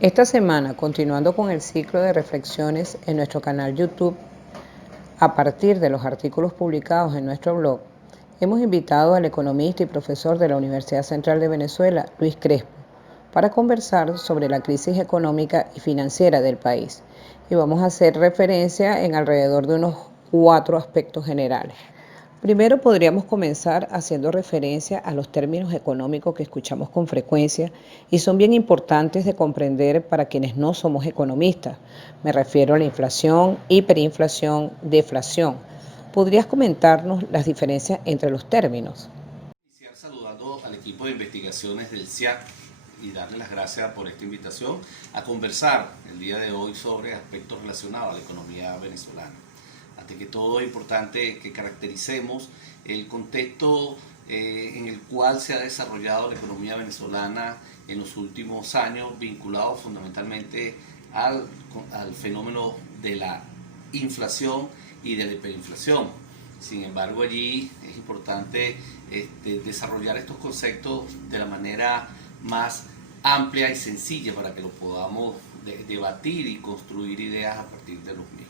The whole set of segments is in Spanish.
Esta semana, continuando con el ciclo de reflexiones en nuestro canal YouTube, a partir de los artículos publicados en nuestro blog, hemos invitado al economista y profesor de la Universidad Central de Venezuela, Luis Crespo, para conversar sobre la crisis económica y financiera del país. Y vamos a hacer referencia en alrededor de unos 4 aspectos generales. Primero podríamos comenzar haciendo referencia a los términos económicos que escuchamos con frecuencia y son bien importantes de comprender para quienes no somos economistas. Me refiero a la inflación, hiperinflación, deflación. ¿Podrías comentarnos las diferencias entre los términos? Iniciar saludando al equipo de investigaciones del CIAC y darle las gracias por esta invitación a conversar el día de hoy sobre aspectos relacionados a la economía venezolana. Ante que todo es importante que caractericemos el contexto en el cual se ha desarrollado la economía venezolana en los últimos años, vinculado fundamentalmente al fenómeno de la inflación y de la hiperinflación. Sin embargo, allí es importante desarrollar estos conceptos de la manera más amplia y sencilla para que lo podamos debatir y construir ideas a partir de los mismos.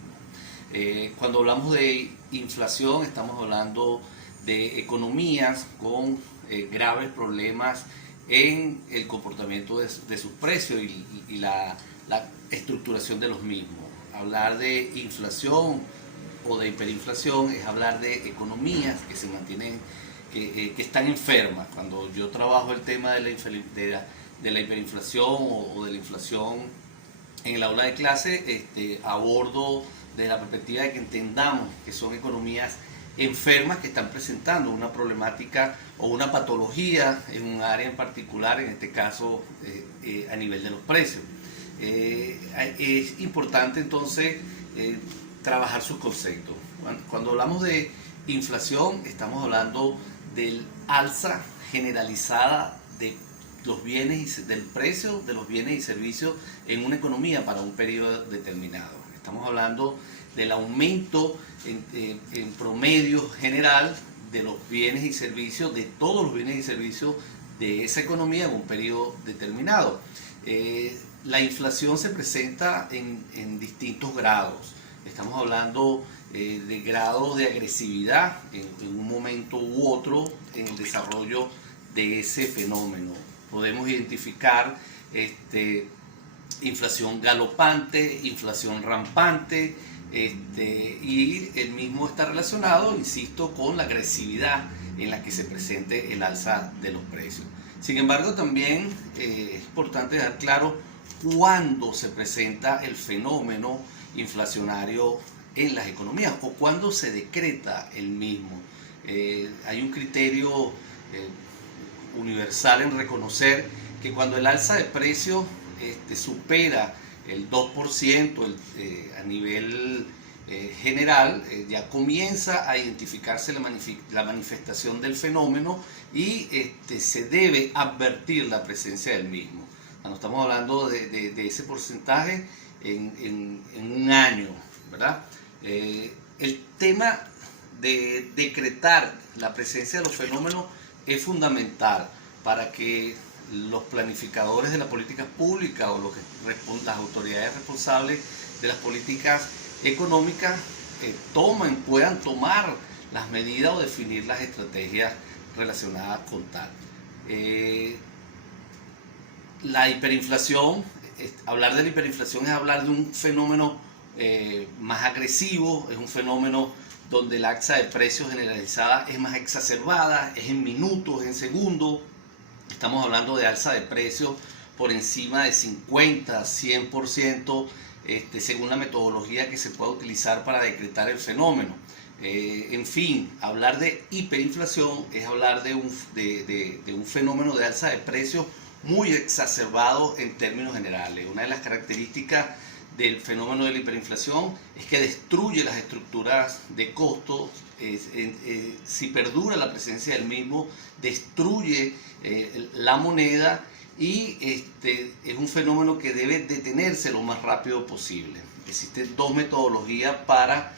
Cuando hablamos de inflación, estamos hablando de economías con graves problemas en el comportamiento de sus precios y la estructuración de los mismos. Hablar de inflación o de hiperinflación es hablar de economías que se mantienen, que están enfermas. Cuando yo trabajo el tema de la hiperinflación o de la inflación en el aula de clase, abordo desde la perspectiva de que entendamos que son economías enfermas que están presentando una problemática o una patología en un área en particular, en este caso a nivel de los precios. Es importante entonces trabajar sus conceptos. Cuando hablamos de inflación, estamos hablando del alza generalizada de los bienes y del precio de los bienes y servicios en una economía para un periodo determinado. Estamos hablando del aumento en promedio general de los bienes y servicios, de todos los bienes y servicios de esa economía en un periodo determinado. La inflación se presenta en distintos grados. Estamos hablando de grados de agresividad en un momento u otro en el desarrollo de ese fenómeno. Podemos identificar inflación galopante, inflación rampante, y el mismo está relacionado, insisto, con la agresividad en la que se presente el alza de los precios. Sin embargo, también es importante dejar claro cuándo se presenta el fenómeno inflacionario en las economías o cuándo se decreta el mismo. Hay un criterio universal en reconocer que cuando el alza de precios supera el 2% a nivel general, ya comienza a identificarse la manifestación del fenómeno y se debe advertir la presencia del mismo. Cuando estamos hablando de ese porcentaje en un año, ¿verdad? El tema de decretar la presencia de los fenómenos es fundamental para que los planificadores de las políticas públicas o las autoridades responsables de las políticas económicas puedan tomar las medidas o definir las estrategias relacionadas con tal. La hiperinflación, hablar de la hiperinflación es hablar de un fenómeno más agresivo, es un fenómeno donde la alza de precios generalizada es más exacerbada, es en minutos, en segundos. Estamos hablando de alza de precios por encima de 50, 100%, según la metodología que se pueda utilizar para decretar el fenómeno. En fin, hablar de hiperinflación es hablar de un fenómeno de alza de precios muy exacerbado en términos generales. Una de las características del fenómeno de la hiperinflación es que destruye las estructuras de costos. Si perdura la presencia del mismo, destruye la moneda y es un fenómeno que debe detenerse lo más rápido posible. Existen dos metodologías para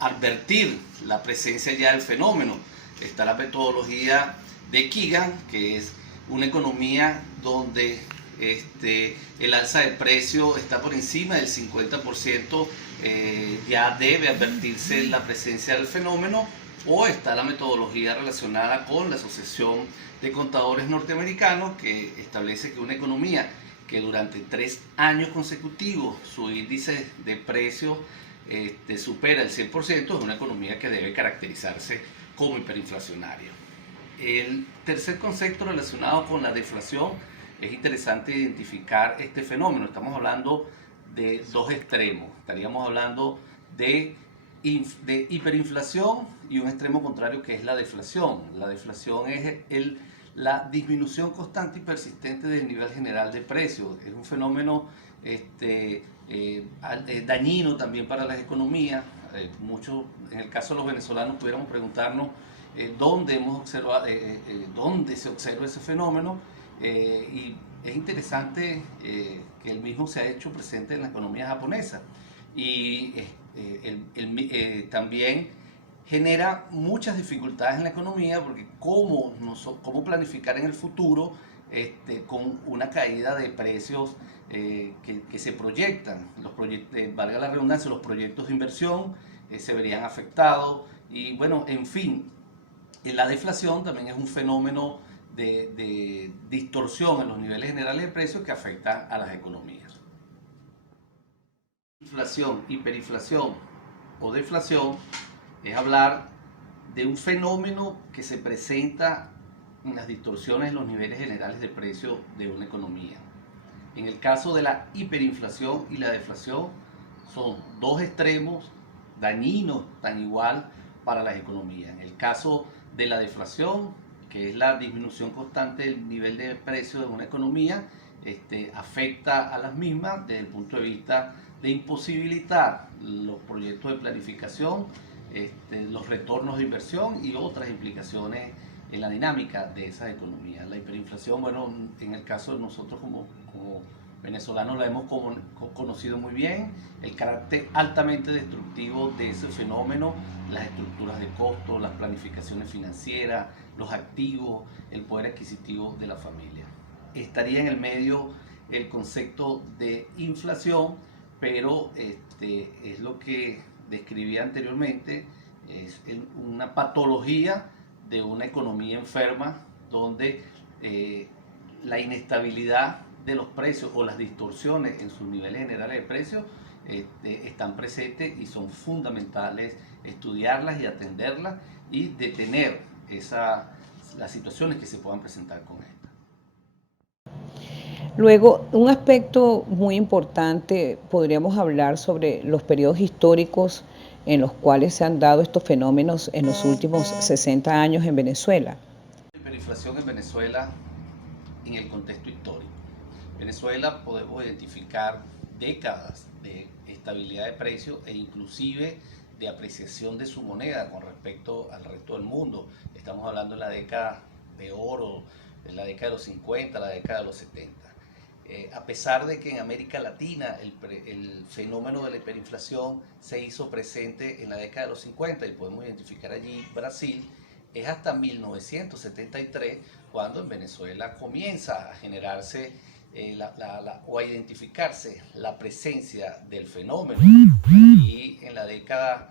advertir la presencia ya del fenómeno. Está la metodología de Keegan, que es una economía donde el alza de precio está por encima del 50%, ya debe advertirse la presencia del fenómeno, o está la metodología relacionada con la Asociación de Contadores Norteamericanos, que establece que una economía que durante 3 años consecutivos su índice de precios supera el 100%, es una economía que debe caracterizarse como hiperinflacionaria. El tercer concepto relacionado con la deflación, es interesante identificar este fenómeno. Estamos hablando de dos extremos. Estaríamos hablando de hiperinflación y un extremo contrario que es la deflación. La deflación es la disminución constante y persistente del nivel general de precios. Es un fenómeno dañino también para las economías. En el caso de los venezolanos, pudiéramos preguntarnos dónde se observa ese fenómeno, y es interesante que el mismo se ha hecho presente en la economía japonesa, y también genera muchas dificultades en la economía, porque cómo planificar en el futuro con una caída de precios que se proyectan. Valga la redundancia, los proyectos de inversión se verían afectados, y bueno, en fin, la deflación también es un fenómeno de distorsión en los niveles generales de precios que afecta a las economías. Inflación, hiperinflación o deflación es hablar de un fenómeno que se presenta en las distorsiones en los niveles generales de precios de una economía. En el caso de la hiperinflación y la deflación, son dos extremos dañinos tan igual para las economías. En el caso de la deflación, que es la disminución constante del nivel de precios de una economía, afecta a las mismas desde el punto de vista de imposibilitar los proyectos de planificación, los retornos de inversión y otras implicaciones en la dinámica de esas economías. La hiperinflación, bueno, en el caso de nosotros como venezolanos la hemos conocido muy bien, el carácter altamente destructivo de ese fenómeno, las estructuras de costo, las planificaciones financieras, los activos, el poder adquisitivo de la familia. Estaría en el medio el concepto de inflación, pero es lo que describí anteriormente, es una patología de una economía enferma donde la inestabilidad de los precios o las distorsiones en sus niveles generales de precios están presentes, y son fundamentales estudiarlas y atenderlas y detener las situaciones que se puedan presentar con esto. Luego, un aspecto muy importante, podríamos hablar sobre los periodos históricos en los cuales se han dado estos fenómenos en los últimos 60 años en Venezuela. La hiperinflación en Venezuela en el contexto histórico. Venezuela podemos identificar décadas de estabilidad de precios e inclusive de apreciación de su moneda con respecto al resto del mundo. Estamos hablando de la década de oro, de la década de los 50, la década de los 70. A pesar de que en América Latina el fenómeno de la hiperinflación se hizo presente en la década de los 50, y podemos identificar allí Brasil, es hasta 1973 cuando en Venezuela comienza a generarse o a identificarse la presencia del fenómeno. Y en la década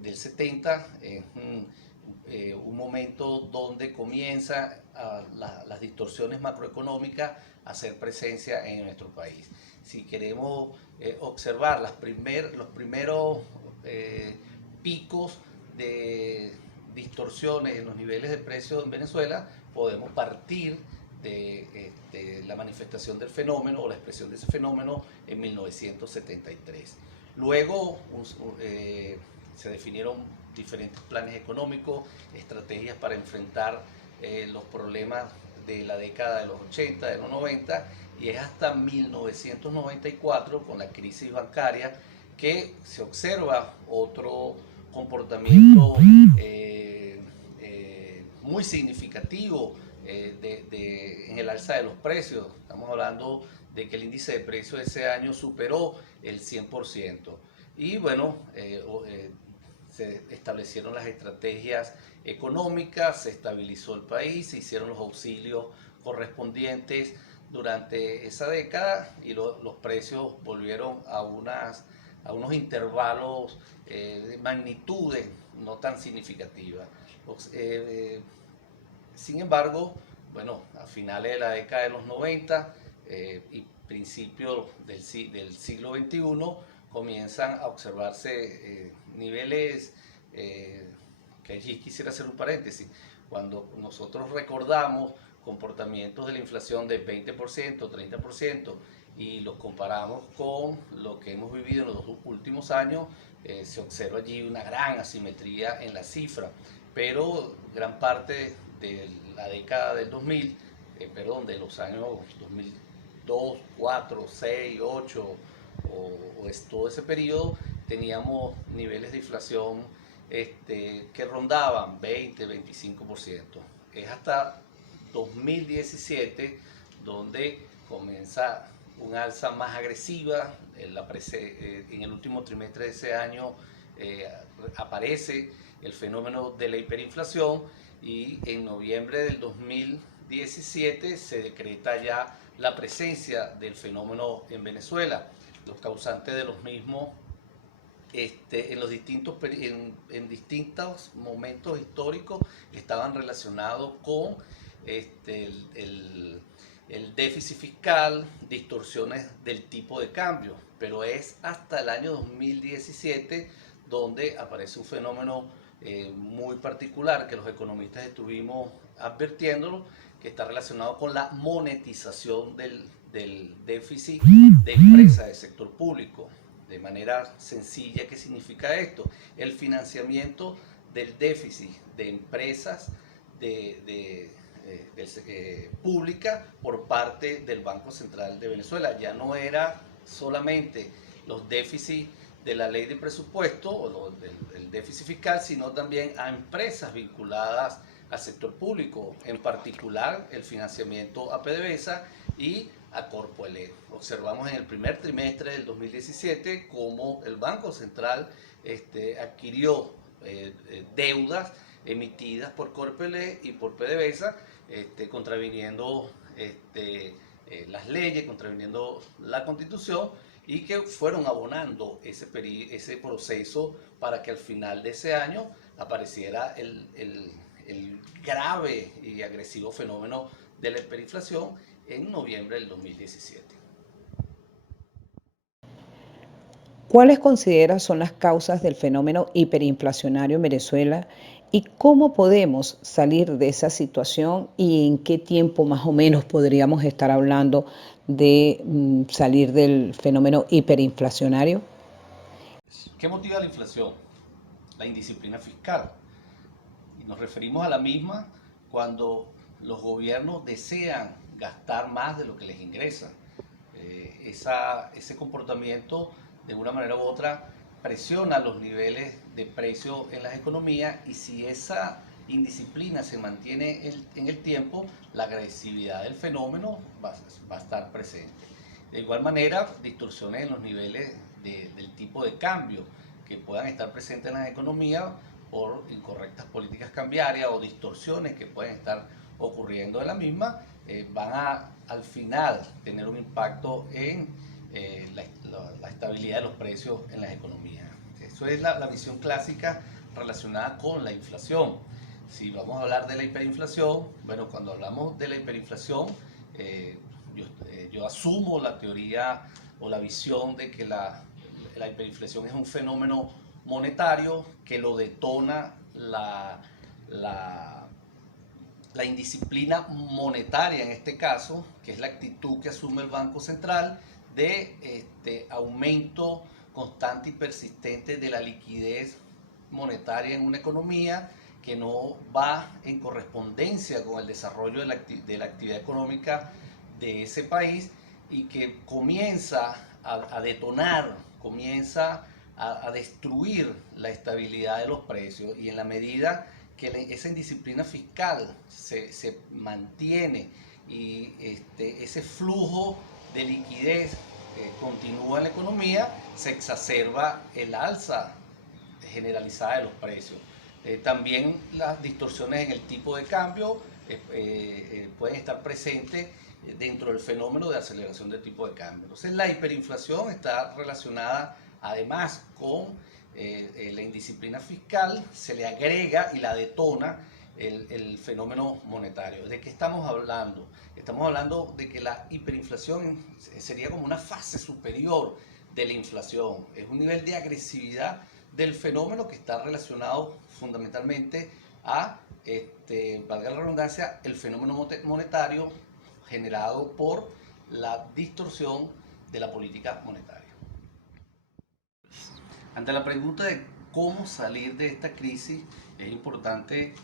del 70 es un momento donde comienzan las distorsiones macroeconómicas a hacer presencia en nuestro país. Si queremos observar los primeros picos de distorsiones en los niveles de precios en Venezuela, podemos partir de la manifestación del fenómeno o la expresión de ese fenómeno en 1973. Luego se definieron diferentes planes económicos, estrategias para enfrentar los problemas de la década de los 80, de los 90, y es hasta 1994, con la crisis bancaria, que se observa otro comportamiento muy significativo en el alza de los precios. Estamos hablando de que el índice de precios ese año superó el 100%. Y bueno, se establecieron las estrategias económicas, se estabilizó el país, se hicieron los auxilios correspondientes durante esa década y los precios volvieron a unos intervalos de magnitudes no tan significativas. Sin embargo, bueno, a finales de la década de los 90 y principios del siglo XXI comienzan a observarse niveles que allí quisiera hacer un paréntesis. Cuando nosotros recordamos comportamientos de la inflación de 20%, 30% y los comparamos con lo que hemos vivido en los 2 últimos años, se observa allí una gran asimetría en la cifra, pero gran parte de la década del 2000, de los años 2002, 4, 6, 8 o todo ese periodo, teníamos niveles de inflación que rondaban 20, 25%. Es hasta 2017 donde comienza un alza más agresiva. En el último trimestre de ese año aparece el fenómeno de la hiperinflación y en noviembre del 2017 se decreta ya la presencia del fenómeno en Venezuela. Los causantes de los mismos en distintos momentos históricos estaban relacionados con el déficit fiscal, distorsiones del tipo de cambio, pero es hasta el año 2017 donde aparece un fenómeno muy particular que los economistas estuvimos advirtiéndolo, que está relacionado con la monetización del déficit de empresas del sector público. De manera sencilla, ¿qué significa esto? El financiamiento del déficit de empresas públicas por parte del Banco Central de Venezuela. Ya no era solamente los déficits de la ley de presupuesto o del déficit fiscal, sino también a empresas vinculadas al sector público, en particular el financiamiento a PDVSA y a Corpoelec. Observamos en el primer trimestre del 2017 cómo el Banco Central adquirió deudas emitidas por Corpoelec y por PDVSA, contraviniendo las leyes, contraviniendo la Constitución, y que fueron abonando ese proceso para que al final de ese año apareciera el grave y agresivo fenómeno de la hiperinflación en noviembre del 2017. ¿Cuáles consideras son las causas del fenómeno hiperinflacionario en Venezuela y cómo podemos salir de esa situación y en qué tiempo más o menos podríamos estar hablando de salir del fenómeno hiperinflacionario? ¿Qué motiva la inflación? La indisciplina fiscal. Y nos referimos a la misma cuando los gobiernos desean gastar más de lo que les ingresa. Ese comportamiento, de una manera u otra, presiona los niveles de precio en las economías, y si esa indisciplina se mantiene en el tiempo, la agresividad del fenómeno va a estar presente. De igual manera, distorsiones en los niveles del tipo de cambio que puedan estar presentes en las economías por incorrectas políticas cambiarias o distorsiones que pueden estar ocurriendo de la misma, van al final tener un impacto en la estabilidad de los precios en las economías. Eso es la visión clásica relacionada con la inflación. Si vamos a hablar de la hiperinflación, bueno, cuando hablamos de la hiperinflación, yo asumo la teoría o la visión de que la hiperinflación es un fenómeno monetario que lo detona la indisciplina monetaria, en este caso, que es la actitud que asume el Banco Central de aumento constante y persistente de la liquidez monetaria en una economía que no va en correspondencia con el desarrollo de la actividad económica de ese país, y que comienza a detonar, comienza a destruir la estabilidad de los precios. Y en la medida que esa indisciplina fiscal se mantiene y ese flujo de liquidez continúa en la economía, se exacerba el alza generalizada de los precios. También las distorsiones en el tipo de cambio pueden estar presentes dentro del fenómeno de aceleración del tipo de cambio. Entonces la hiperinflación está relacionada además con la indisciplina fiscal, se le agrega y la detona el fenómeno monetario. ¿De qué estamos hablando? Estamos hablando de que la hiperinflación sería como una fase superior de la inflación. Es un nivel de agresividad del fenómeno que está relacionado fundamentalmente a, valga la redundancia, el fenómeno monetario generado por la distorsión de la política monetaria. Ante la pregunta de cómo salir de esta crisis, es importante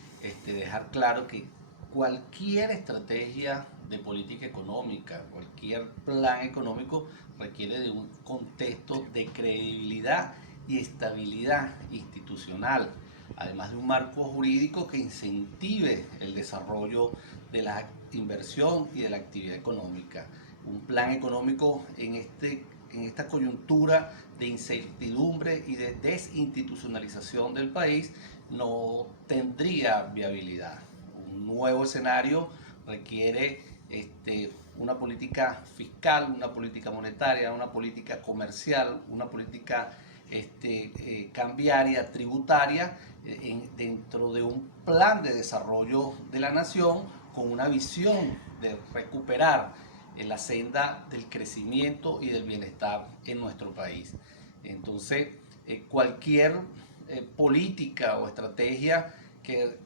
dejar claro que cualquier estrategia de política económica, cualquier plan económico requiere de un contexto de credibilidad y estabilidad institucional, además de un marco jurídico que incentive el desarrollo de la inversión y de la actividad económica. Un plan económico en esta coyuntura de incertidumbre y de desinstitucionalización del país no tendría viabilidad. Un nuevo escenario requiere una política fiscal, una política monetaria, una política comercial, una política cambiaria, tributaria, dentro de un plan de desarrollo de la nación con una visión de recuperar en la senda del crecimiento y del bienestar en nuestro país. Entonces, cualquier política o estrategia que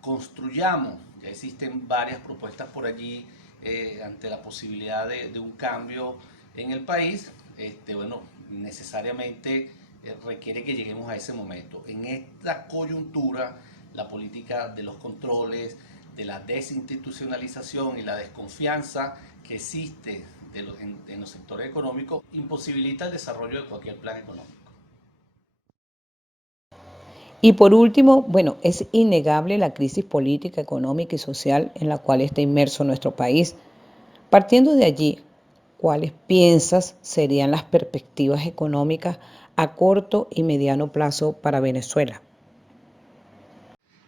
construyamos, ya existen varias propuestas por allí ante la posibilidad de un cambio en el país, bueno, necesariamente requiere que lleguemos a ese momento. En esta coyuntura, la política de los controles, de la desinstitucionalización y la desconfianza que existe en los sectores económicos imposibilita el desarrollo de cualquier plan económico. Y por último, bueno, es innegable la crisis política, económica y social en la cual está inmerso nuestro país. Partiendo de allí, ¿cuáles piensas serían las perspectivas económicas a corto y mediano plazo para Venezuela?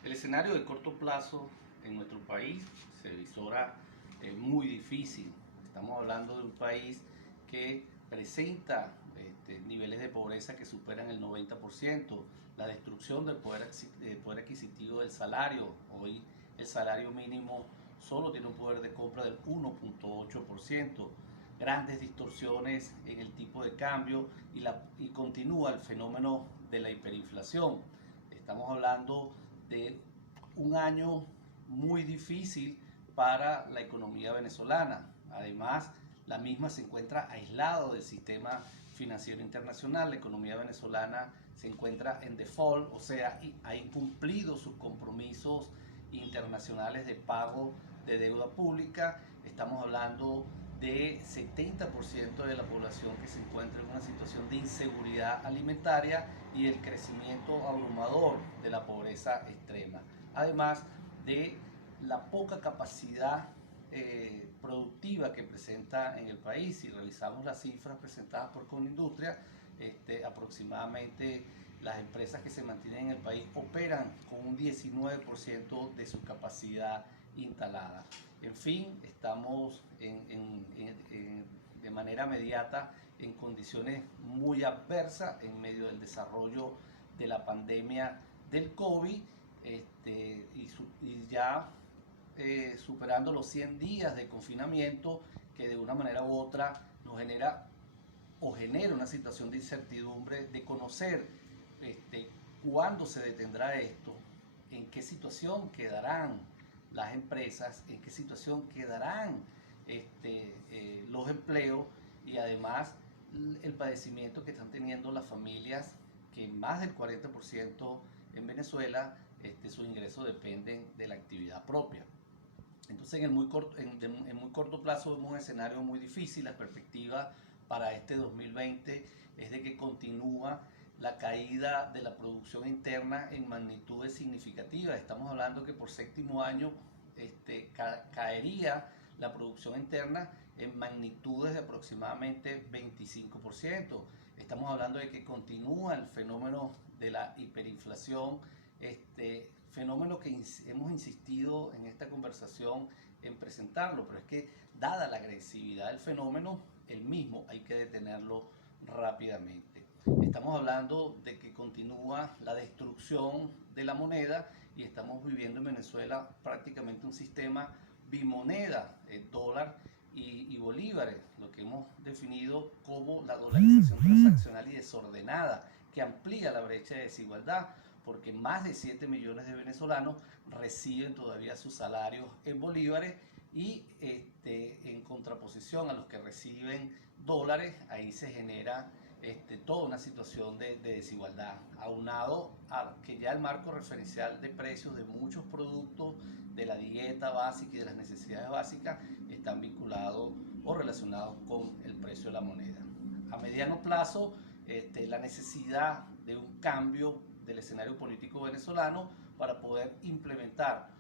El escenario de corto plazo en nuestro país se visora muy difícil. Estamos hablando de un país que presenta niveles de pobreza que superan el 90%, la destrucción del poder adquisitivo del salario. Hoy el salario mínimo solo tiene un poder de compra del 1.8%, grandes distorsiones en el tipo de cambio y continúa el fenómeno de la hiperinflación. Estamos hablando de un año muy difícil para la economía venezolana. Además, la misma se encuentra aislada del sistema financiero internacional. La economía venezolana se encuentra en default, o sea, ha incumplido sus compromisos internacionales de pago de deuda pública. Estamos hablando de 70% de la población que se encuentra en una situación de inseguridad alimentaria y el crecimiento abrumador de la pobreza extrema. Además de la poca capacidad productiva que presenta en el país. Si revisamos las cifras presentadas por Conindustria, aproximadamente las empresas que se mantienen en el país operan con un 19% de su capacidad instalada. En fin, estamos de manera inmediata en condiciones muy adversas en medio del desarrollo de la pandemia del COVID y ya superando los 100 días de confinamiento que de una manera u otra nos genera una situación de incertidumbre de conocer cuándo se detendrá esto, en qué situación quedarán las empresas, en qué situación quedarán los empleos y además el padecimiento que están teniendo las familias, que más del 40% en Venezuela sus ingresos dependen de la actividad propia. Entonces en muy corto plazo vemos un escenario muy difícil. La perspectiva para este 2020 es de que continúa la caída de la producción interna en magnitudes significativas. Estamos hablando que por séptimo año caería la producción interna en magnitudes de aproximadamente 25%. Estamos hablando de que continúa el fenómeno de la hiperinflación fenómeno que hemos insistido en esta conversación en presentarlo, pero es que dada la agresividad del fenómeno, el mismo hay que detenerlo rápidamente. Estamos hablando de que continúa la destrucción de la moneda y estamos viviendo en Venezuela prácticamente un sistema bimoneda, dólar y bolívares, lo que hemos definido como la dolarización transaccional y desordenada, que amplía la brecha de desigualdad, porque más de 7 millones de venezolanos reciben todavía sus salarios en bolívares y en contraposición a los que reciben dólares, ahí se genera toda una situación de desigualdad, aunado a que ya el marco referencial de precios de muchos productos de la dieta básica y de las necesidades básicas están vinculados o relacionados con el precio de la moneda. A mediano plazo, la necesidad de un cambio del escenario político venezolano para poder implementar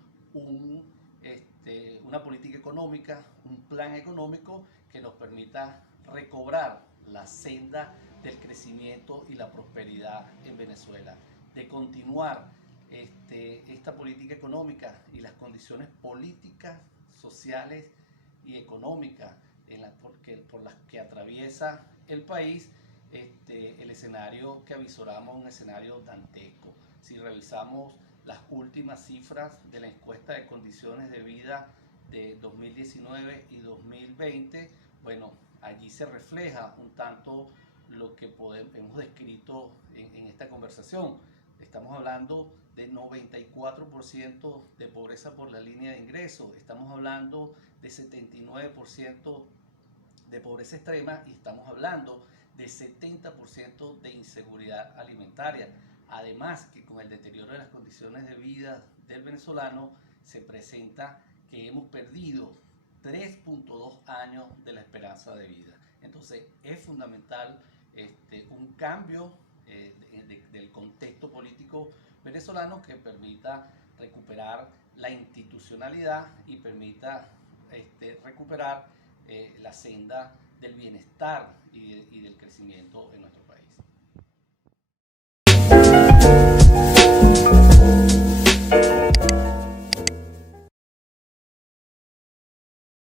una política económica, un plan económico que nos permita recobrar la senda del crecimiento y la prosperidad en Venezuela, de continuar esta política económica y las condiciones políticas, sociales y económicas por las que atraviesa el país, el escenario que avisoramos es un escenario dantesco. Si revisamos las últimas cifras de la encuesta de condiciones de vida de 2019 y 2020, bueno, allí se refleja un tanto lo que hemos descrito en esta conversación. Estamos hablando de 94% de pobreza por la línea de ingreso, estamos hablando de 79% de pobreza extrema y estamos hablando de 70% de inseguridad alimentaria. Además que con el deterioro de las condiciones de vida del venezolano se presenta que hemos perdido 3.2 años de la esperanza de vida. Entonces es fundamental un cambio del contexto político venezolano que permita recuperar la institucionalidad y permita recuperar la senda del bienestar y del crecimiento en nuestro país.